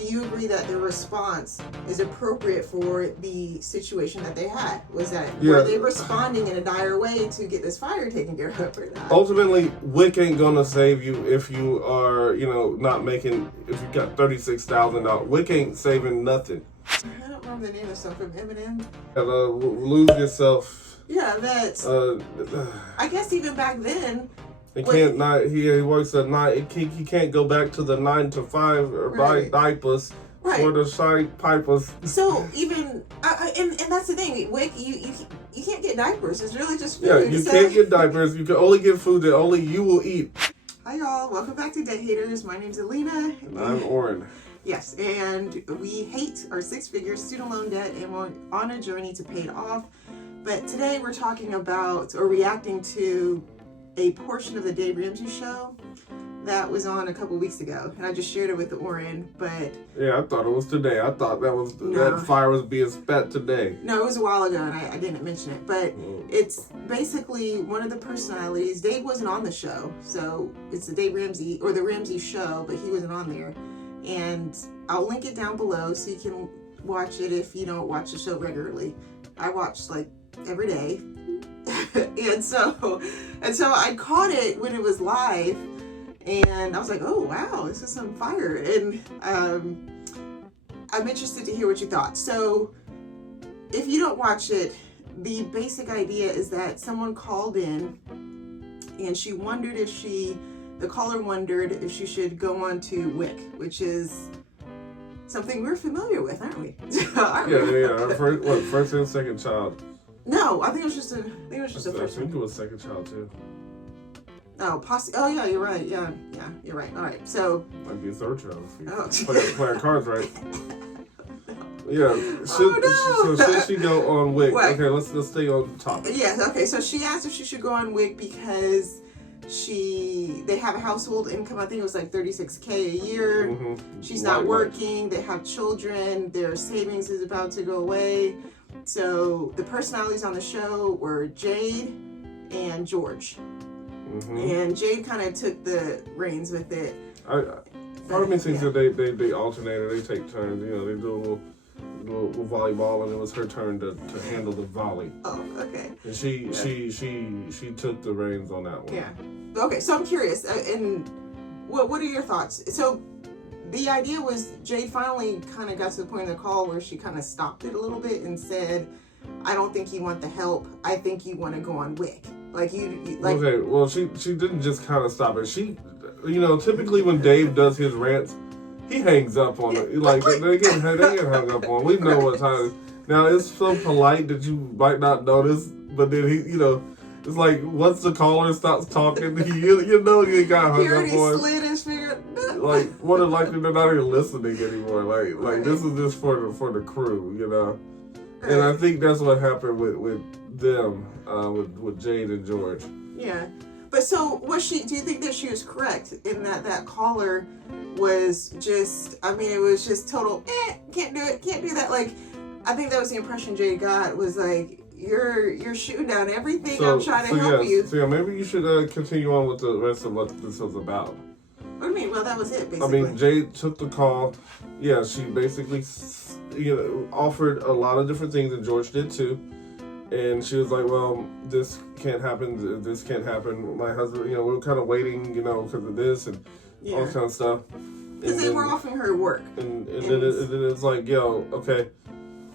do you agree that the response is appropriate for the situation that they had? Were they responding in a dire way to get this fire taken care of or not? Ultimately, WIC ain't gonna save you if you are, not making, if you got $36,000. WIC ain't saving nothing. I don't remember the name of the song from Eminem. Lose yourself. Yeah, that's. I guess even back then. He works at night. He can't go back to the 9 to 5 or buy diapers for the side pipers. So even and that's the thing. WIC, you can't get diapers. It's really just food. Yeah, you can't get diapers. You can only get food that only you will eat. Hi y'all, welcome back to Debt Haters. My name's Alina. And I'm Oren. Yes, and we hate our 6-figure student loan debt and we're on a journey to pay it off. But today we're talking about or reacting to a portion of the Dave Ramsey show that was on a couple weeks ago, and I just shared it with Oren. But yeah, I thought it was today. I thought that fire was being spat today. No, it was a while ago, and I didn't mention it. But it's basically one of the personalities. Dave wasn't on the show, so it's the Dave Ramsey or the Ramsey show, but he wasn't on there. And I'll link it down below so you can watch it if you don't watch the show regularly. I watch like every day. and so I caught it when it was live, and I was like, oh wow, this is some fire. And I'm interested to hear what you thought. So if you don't watch it, the basic idea is that someone called in and she wondered the caller wondered if she should go on to WIC, which is something we're familiar with, aren't we? Yeah. First and second child. No, I think it was just a first. I think it was second child too. Oh, yeah, you're right. Yeah, you're right. All right, so might be a third child if you play cards right. Yeah. So should she go on WIC? What? Okay, let's stay on topic. Yeah. Okay. So she asked if she should go on WIC because they have a household income. I think it was like $36K a year. Mm-hmm. She's not working. They have children. Their savings is about to go away. So the personalities on the show were Jade and George. Mm-hmm. And Jade kind of took the reins with it. Part of me thinks that they alternated. They take turns. They do a little volleyball, and it was her turn to handle the volley. Oh, okay. And she took the reins on that one. Yeah. Okay, so I'm curious. And what are your thoughts? So the idea was Jade finally kind of got to the point in the call where she kind of stopped it a little bit and said, I don't think you want the help. I think you want to go on WIC. Okay, well, she didn't just kind of stop it. She, typically when Dave does his rants, he hangs up on it. Like, they get hung up on. We know what time it is. Now, it's so polite that you might not notice, but then he, it's like once the caller stops talking, he got hung up on. Slid his finger. Like, more than likely, they're not even listening anymore. Like this is just for the crew, And I think that's what happened with them, with Jade and George. Yeah, but so do you think that she was correct in that caller was just? I mean, it was just total. Can't do it. Can't do that. Like, I think that was the impression Jade got was like. You're shooting down everything I'm trying to help you. So maybe you should continue on with the rest of what this was about. What do you mean? Well, that was it, basically. I mean, Jade took the call. Yeah, she basically, offered a lot of different things, and George did too. And she was like, well, this can't happen. This can't happen. My husband, we were kind of waiting, because of this and all this kind of stuff. Because they were offering her work. And then it's like, okay.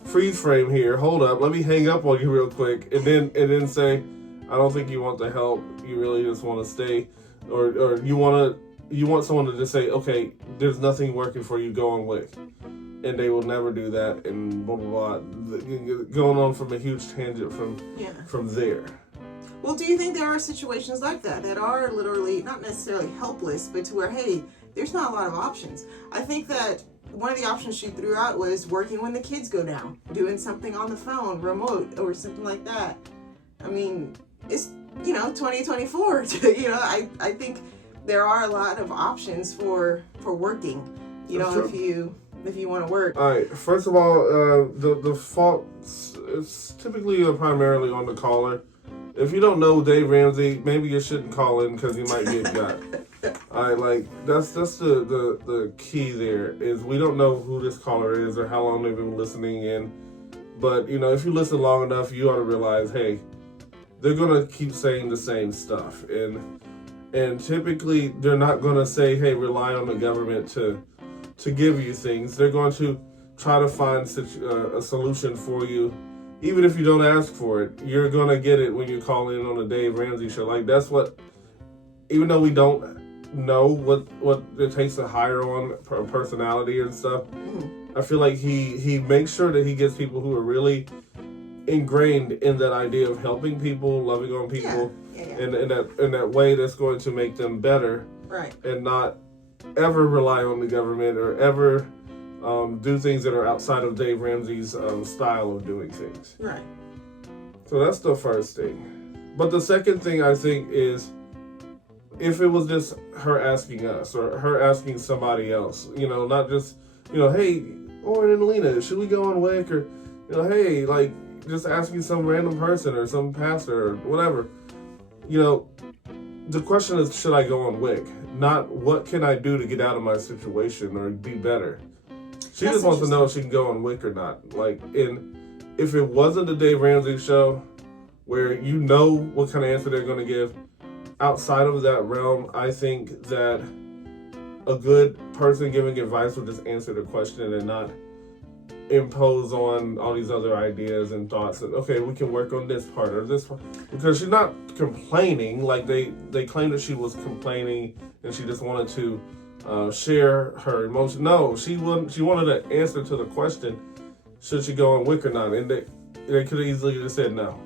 Freeze frame here. Hold up. Let me hang up on you real quick, and then say, I don't think you want the help. You really just want to stay, or you want someone to just say, okay, there's nothing working for you. Go on WIC, and they will never do that. And blah blah blah. Going on from a huge tangent from there. Well, do you think there are situations like that are literally not necessarily helpless, but to where there's not a lot of options? I think that. One of the options she threw out was working when the kids go down, doing something on the phone, remote, or something like that. I mean, it's, 2024. I think there are a lot of options for working, if you want to work. All right. First of all, the fault is typically primarily on the caller. If you don't know Dave Ramsey, maybe you shouldn't call in because you might get got. That's the key there is we don't know who this caller is or how long they've been listening in, but if you listen long enough, you ought to realize, hey, they're gonna keep saying the same stuff, and typically they're not gonna say, hey, rely on the government to give you things. They're going to try to find a solution for you. Even if you don't ask for it, you're going to get it when you call in on the Dave Ramsey show. Like, that's what, even though we don't know what it takes to hire on a personality and stuff, I feel like he makes sure that he gets people who are really ingrained in that idea of helping people, loving on people, in that way that's going to make them better, right? And not ever rely on the government or ever do things that are outside of Dave Ramsey's style of doing things. Right. So that's the first thing. But the second thing I think is, if it was just her asking us or her asking somebody else, not just, hey, Oren and Lena, should we go on WIC? Or, hey, like, just asking some random person or some pastor or whatever. The question is, should I go on WIC? Not what can I do to get out of my situation or be better. She just wants to know if she can go on WIC or not. Like, if it wasn't the Dave Ramsey show, where what kind of answer they're going to give, outside of that realm, I think that a good person giving advice would just answer the question and not impose on all these other ideas and thoughts that, okay, we can work on this part or this part. Because she's not complaining, like they claimed that she was complaining and she just wanted to share her emotion. No, she wanted an answer to the question, should she go on WIC or not? And they could have easily just said no.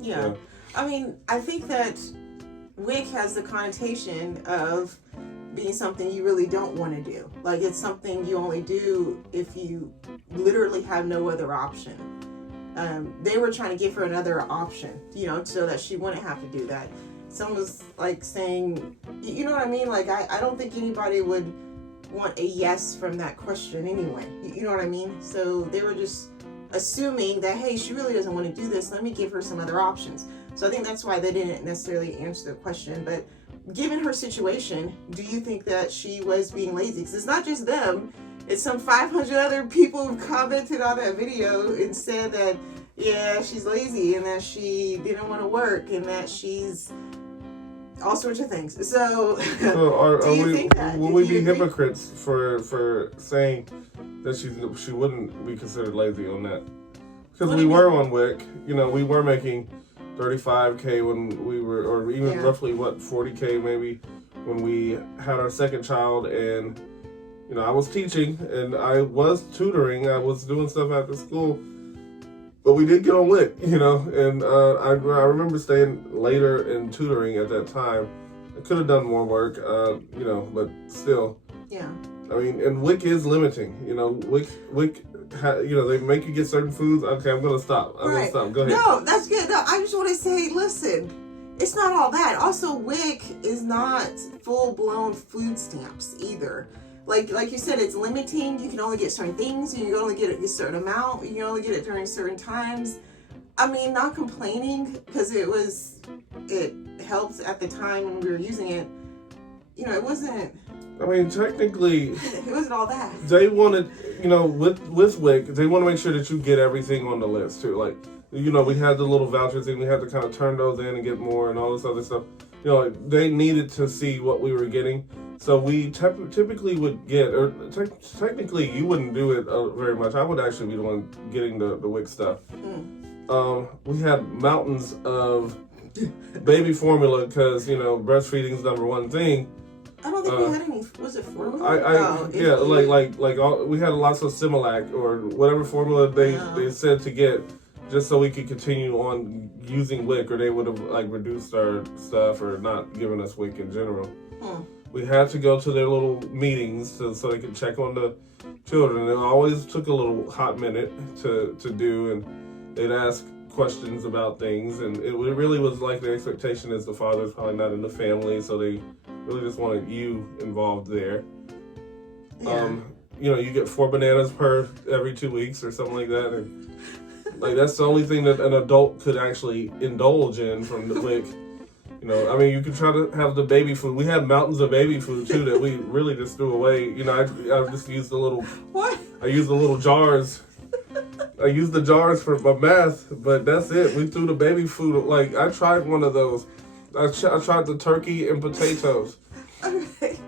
Yeah. I mean, I think that WIC has the connotation of being something you really don't want to do. Like, it's something you only do if you literally have no other option. They were trying to give her another option, so that she wouldn't have to do that. Someone was like saying, you know what I mean? Like, I don't think anybody would want a yes from that question anyway. You know what I mean? So they were just assuming that, hey, she really doesn't want to do this. Let me give her some other options. So I think that's why they didn't necessarily answer the question. But given her situation, do you think that she was being lazy? Because it's not just them. It's some 500 other people who commented on that video and said that, yeah, she's lazy and that she didn't want to work and that she's all sorts of things. So do you think that? Will we be hypocrites for saying that she wouldn't be considered lazy on that? Because we were on WIC, we were making $35K when we were, or even roughly $40K maybe when we had our second child, and I was teaching and I was tutoring, I was doing stuff after school, but we did get on WIC, and I remember staying later and tutoring at that time. I could have done more work, but still. Yeah. I mean, and WIC is limiting, WIC. They make you get certain foods. Okay, I'm gonna stop. Go ahead. No, that's good. No, I just want to say, listen, it's not all that. Also, WIC is not full-blown food stamps either. Like you said, it's limiting. You can only get certain things. You can only get a certain amount. You can only get it during certain times. I mean, not complaining because it helped at the time when we were using it. It wasn't. I mean, technically, it wasn't all that. They wanted, with WIC, they want to make sure that you get everything on the list too. Like, we had the little voucher thing. We had to kind of turn those in and get more and all this other stuff. They needed to see what we were getting. So we typically would get, or technically you wouldn't do it very much. I would actually be the one getting the WIC stuff. We had mountains of baby formula because, breastfeeding is number one thing. I don't think we had any. Was it formula? We had lots of Similac or whatever formula they said to get, just so we could continue on using WIC, or they would have reduced our stuff or not given us WIC in general. We had to go to their little meetings so they could check on the children. It always took a little hot minute to do, and they'd ask questions about things, and it really was like the expectation is the father's probably not in the family, so they really just wanted you involved there. You get 4 bananas every 2 weeks or something like that, and that's the only thing that an adult could actually indulge in from the WIC. You know, I mean, you can try to have the baby food. We had mountains of baby food too that we really just threw away. You know, I just used the little. What? I used the little jars. I used the jars for my math, but that's it. We threw the baby food. Like, I tried one of those. I tried the turkey and potatoes. Okay.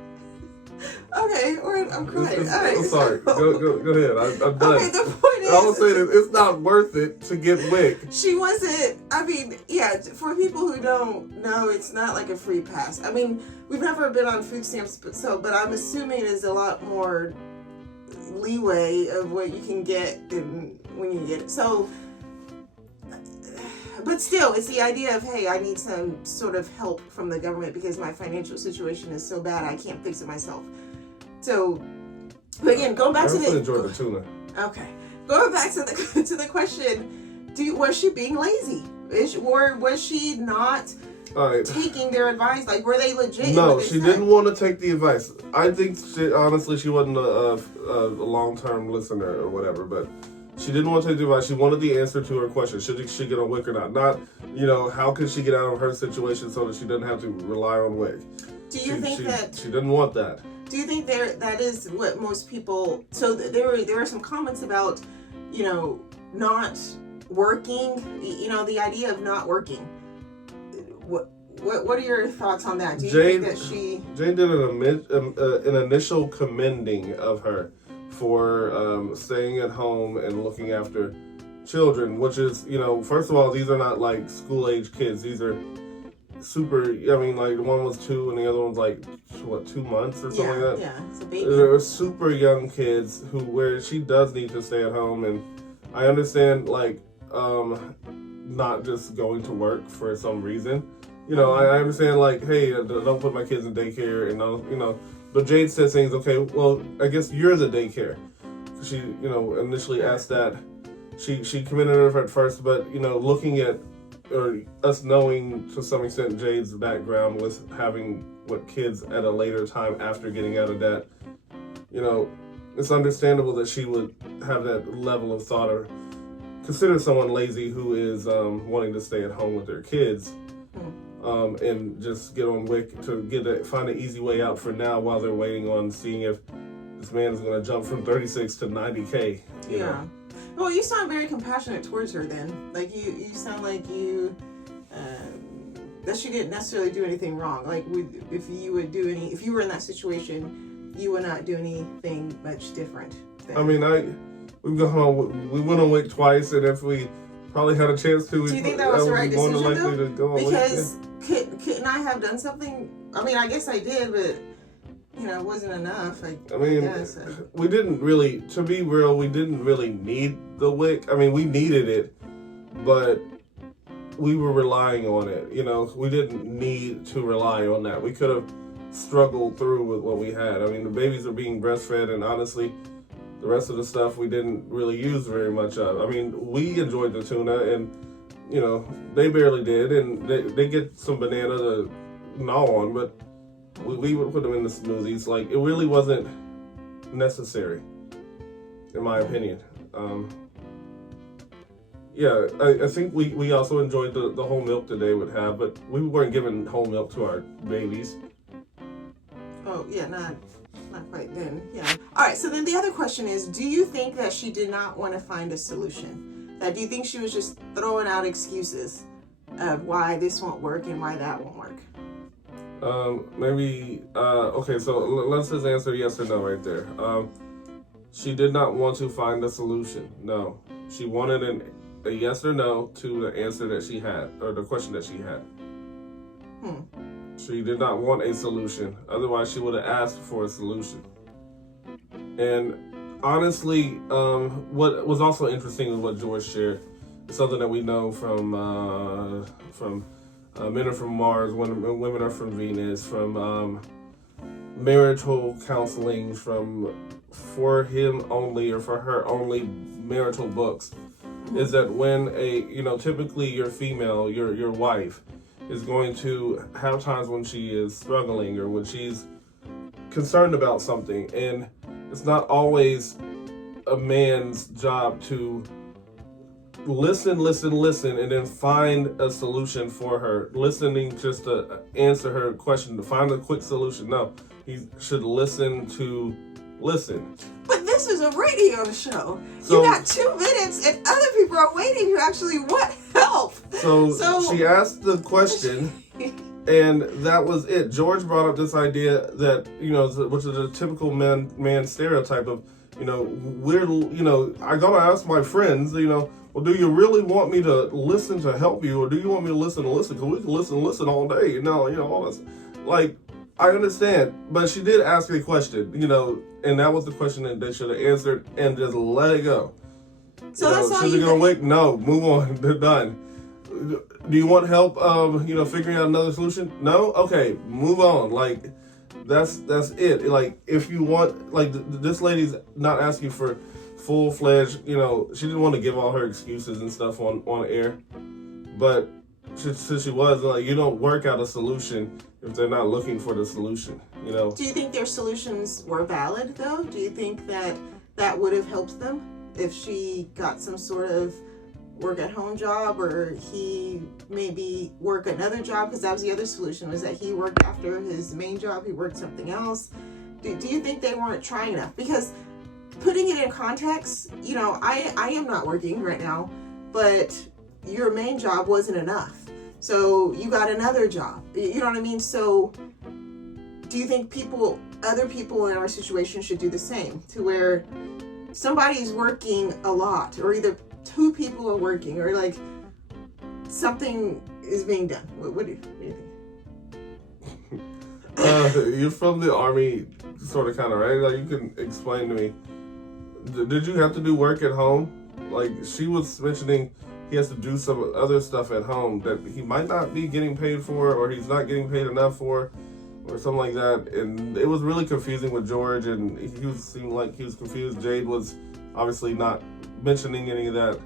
Okay, I'm crying. All right. I'm sorry. Go ahead. I'm done. Okay, the point is... All I'm saying is it's not worth it to get WIC. She wasn't... I mean, yeah, for people who don't know, it's not like a free pass. I mean, we've never been on food stamps, but I'm assuming there's a lot more leeway of what you can get when you get it. So... But still, it's the idea of, hey, I need some sort of help from the government because my financial situation is so bad I can't fix it myself. So, but again, going back to the... I enjoyed the tuna. Okay. Going back to the question, was she being lazy? Or was she not taking their advice? Like, were they legit? No, she didn't want to take the advice. I think, honestly, she wasn't a long-term listener or whatever, but... She didn't want to take the advice. She wanted the answer to her question. Should she get on WIC or not? Not, how could she get out of her situation so that she doesn't have to rely on WIC? Do you think that... She didn't want that. Do you think that is what most people... So there were some comments about, not working, the idea of not working. What are your thoughts on that? Do you think that she... Jane did an initial commending of her for staying at home and looking after children, which is, first of all, these are not like school-age kids. These are super, like the one was 2 and the other one's like, 2 months or something like that? Yeah, it's a baby. They're super young kids where she does need to stay at home, and I understand, not just going to work for some reason. I understand, hey, don't put my kids in daycare, and but Jade said things, okay, well, I guess you're the daycare. She, initially asked that. She commended her at first, but, looking at, or us knowing to some extent Jade's background with having kids at a later time after getting out of that, it's understandable that she would have that level of thought or consider someone lazy who is wanting to stay at home with their kids. And just get on WIC to find an easy way out for now while they're waiting on seeing if this man is going to jump from 36 to 90K. You know? Well, you sound very compassionate towards her then. Like, you sound like that she didn't necessarily do anything wrong. Like, if you were in that situation, you would not do anything much different. I mean, we went on WIC twice, and if we probably had a chance to. Do you think that was the right decision, though? Because couldn't I have done something? I mean, I guess I did, but, it wasn't enough. I guess. We didn't really, to be real, we didn't really need the WIC. I mean, we needed it, but we were relying on it. We didn't need to rely on that. We could have struggled through with what we had. I mean, the babies are being breastfed, and honestly, the rest of the stuff we didn't really use very much of. I mean, we enjoyed the tuna, and, they barely did, and they get some banana to gnaw on, but we would put them in the smoothies. Like, it really wasn't necessary, in my opinion. I think we also enjoyed the whole milk that they would have, but we weren't giving whole milk to our babies. Oh, yeah, not quite then, yeah. All right, so then the other question is, do you think that she did not want to find a solution? Do you think she was just throwing out excuses of why this won't work and why that won't work? Maybe, okay, so let's just answer yes or no right there. She did not want to find a solution. No. She wanted a yes or no to the answer that she had, or the question that she had. She did not want a solution. Otherwise, she would have asked for a solution. And honestly, what was also interesting is what George shared. It's something that we know from Men Are From Mars, Women Are From Venus, from marital counseling, from For Him Only or For Her Only marital books, is that when typically your female, your wife, is going to have times when she is struggling or when she's concerned about something, and it's not always a man's job to listen, and then find a solution for her. Listening just to answer her question, to find a quick solution. No, he should listen to listen. But this is a radio show. So, you got 2 minutes and other people are waiting who actually want help. So she asked the question, and that was it. George brought up this idea that, which is a typical man stereotype of, I gotta ask my friends, well, do you really want me to listen to help you, or do you want me to listen? Because we can listen all day, all this. Like, I understand, but she did ask a question, and that was the question that they should have answered and just let it go. So that's all should they go wait? No, move on. They're done. Do you want help? Figuring out another solution? No. Okay, move on. Like, that's it. Like, if you want, like, this lady's not asking for full-fledged. She didn't want to give all her excuses and stuff on air, but since she was like, you don't work out a solution if they're not looking for the solution. Do you think their solutions were valid though? Do you think that would have helped them if she got some sort of work at home job, or he maybe work another job? Because that was the other solution, was that he worked after his main job, he worked something else. Do you think they weren't trying enough? Because putting it in context, I am not working right now, but your main job wasn't enough. So you got another job. You know what I mean? So do you think other people in our situation should do the same, to where somebody's working a lot, or either 2 people are working, or like something is being done? What do you think? You're from the Army, sort of, kind of, right? Like, you can explain to me. Did you have to do work at home? Like, she was mentioning he has to do some other stuff at home that he might not be getting paid for, or he's not getting paid enough for, or something like that. And it was really confusing with George, and seemed like he was confused. Jade was obviously not mentioning any of that.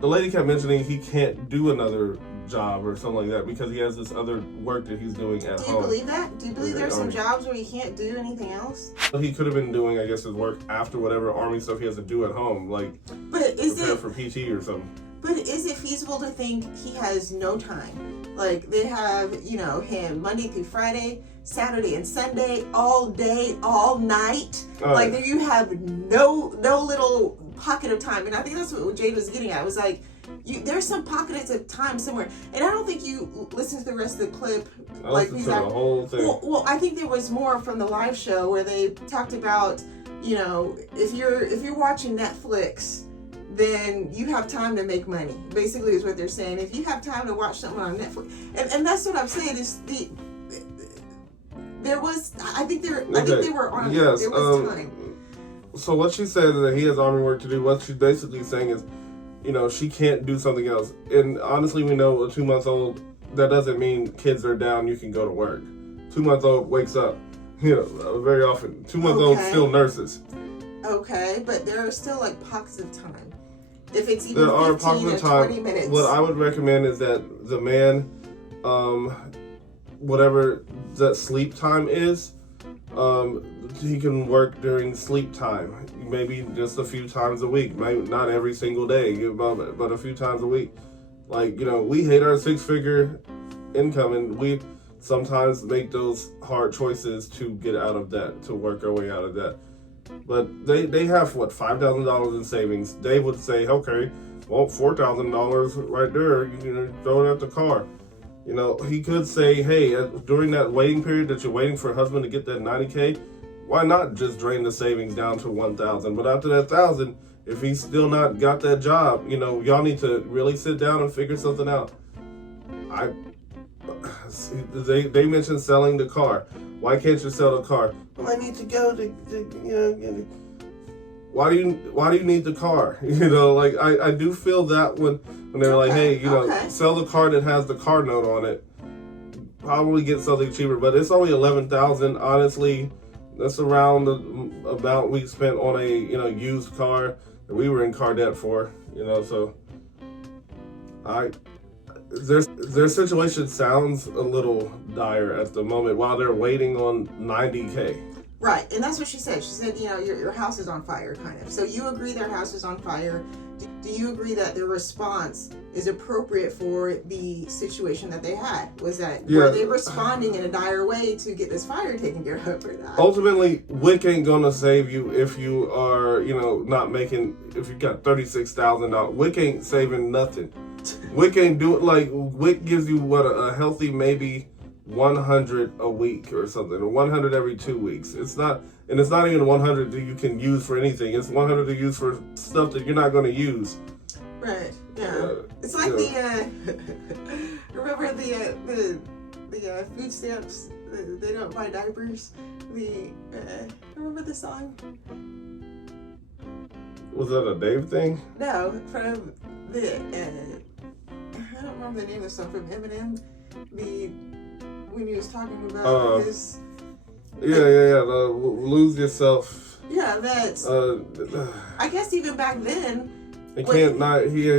The lady kept mentioning he can't do another job or something like that because he has this other work that he's doing at home. Do you believe that? Do you believe there's some jobs where he can't do anything else? He could have been doing, I guess, his work after whatever Army stuff he has to do at home, like prepare for PT or something. But is it feasible to think he has no time? Like, they have, him Monday through Friday, Saturday and Sunday, all day, all night. Like, there you have no little pocket of time. And I think that's what Jade was getting at. It was like, there's some pockets of time somewhere. And I don't think you listen to the rest of the clip. I listened to the whole thing. Well, I think there was more from the live show where they talked about, if you're watching Netflix, then you have time to make money. Basically, is what they're saying. If you have time to watch something on Netflix, and that's what I'm saying is I think they were on. Yes, there was time. So what she said is that he has Army work to do. What she's basically saying is, she can't do something else. And honestly, we know a 2-month-old, that doesn't mean kids are down, you can go to work. 2-month-old wakes up, very often. 2-month-old still nurses. Okay, but there are still like pockets of time. If it's even there 15 or 20 minutes. What I would recommend is that the man, whatever that sleep time is, he can work during sleep time. Maybe just a few times a week. Maybe not every single day, but a few times a week. Like, we hate our 6-figure income, and we sometimes make those hard choices to get out of debt, to work our way out of debt. But they have, $5,000 in savings. They would say, okay, well, $4,000 right there, you can throw it at the car. He could say, hey, during that waiting period that you're waiting for a husband to get that $90K, why not just drain the savings down to $1,000? But after that $1,000, if he's still not got that job, y'all need to really sit down and figure something out. They mentioned selling the car. Why can't you sell the car? Well, I need to go to Why do you need the car? I do feel that when they're like, hey, sell the car that has the car note on it. Probably get something cheaper, but it's only $11,000. Honestly, that's around the amount we spent on a used car that we were in car debt for. So their situation sounds a little dire at the moment while they're waiting on $90K. Right, and that's what she said. She said, you know, your house is on fire, kind of. So you agree their house is on fire. Do you agree that their response is appropriate for the situation that they had? Were they responding in a dire way to get this fire taken care of or not? Ultimately, WIC ain't gonna save you if you are, you know, not making, if you got $36,000. WIC ain't saving nothing. WIC ain't doing, like, WIC gives you what, a healthy maybe 100 a week or something, or 100 every 2 weeks. It's not even 100 that you can use for anything. It's 100 to use for stuff that you're not going to use. Right. Yeah. It's like remember the food stamps. They don't buy diapers. Remember the song? Was that a Dave thing? No, from the I don't remember the name of the song from Eminem. When he was talking about his. Lose yourself. Yeah, that's. I guess even back then. He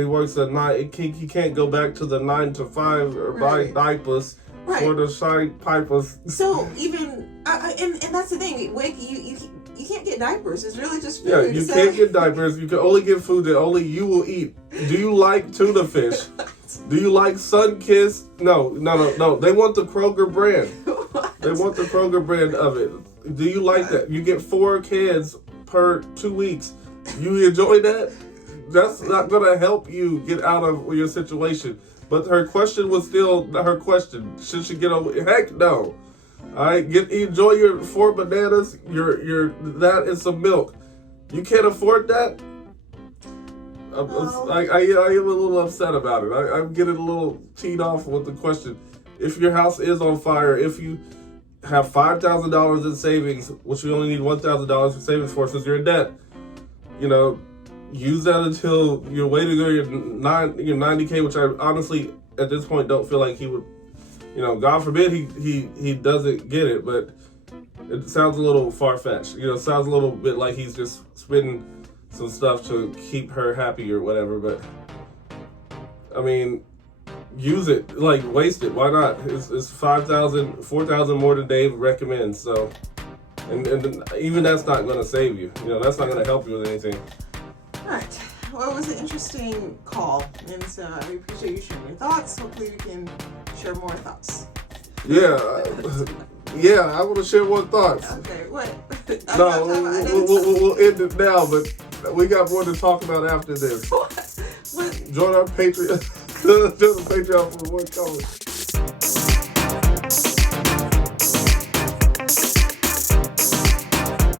works at night. He can't go back to the 9 to 5 or buy diapers for the side pipers. So even and that's the thing. WIC, you can't get diapers. It's really just food. Yeah, you can't get diapers. You can only get food that only you will eat. Do you like tuna fish? Do you like Sunkist? No. They want the Kroger brand. What? They want the Kroger brand of it. Do you like that? You get 4 kids per 2 weeks. You enjoy that? That's not going to help you get out of your situation. But her question was still her question. Should she get over? Heck no. All right, enjoy your 4 bananas, your that and some milk. You can't afford that? I am a little upset about it. I'm getting a little teed off with the question. If your house is on fire, if you have $5,000 in savings, which you only need $1,000 in savings for since you're in debt, you know, use that until you're waiting to your 90K, which I honestly at this point don't feel like he would, you know, God forbid he doesn't get it, but it sounds a little far-fetched. You know, it sounds a little bit like he's just spending some stuff to keep her happy or whatever, but I mean, use it, like waste it. Why not? It's $5,000, $4,000 more than Dave recommends. So, and even that's not going to save you. You know, that's not going to help you with anything. All right. Well, it was an interesting call, and so I appreciate you sharing your thoughts. Hopefully, we can share more thoughts. Yeah, I want to share more thoughts. Okay, what? No, we'll end it now, but we got more to talk about after this. What? Join our Patreon. Join the Patreon for more comments.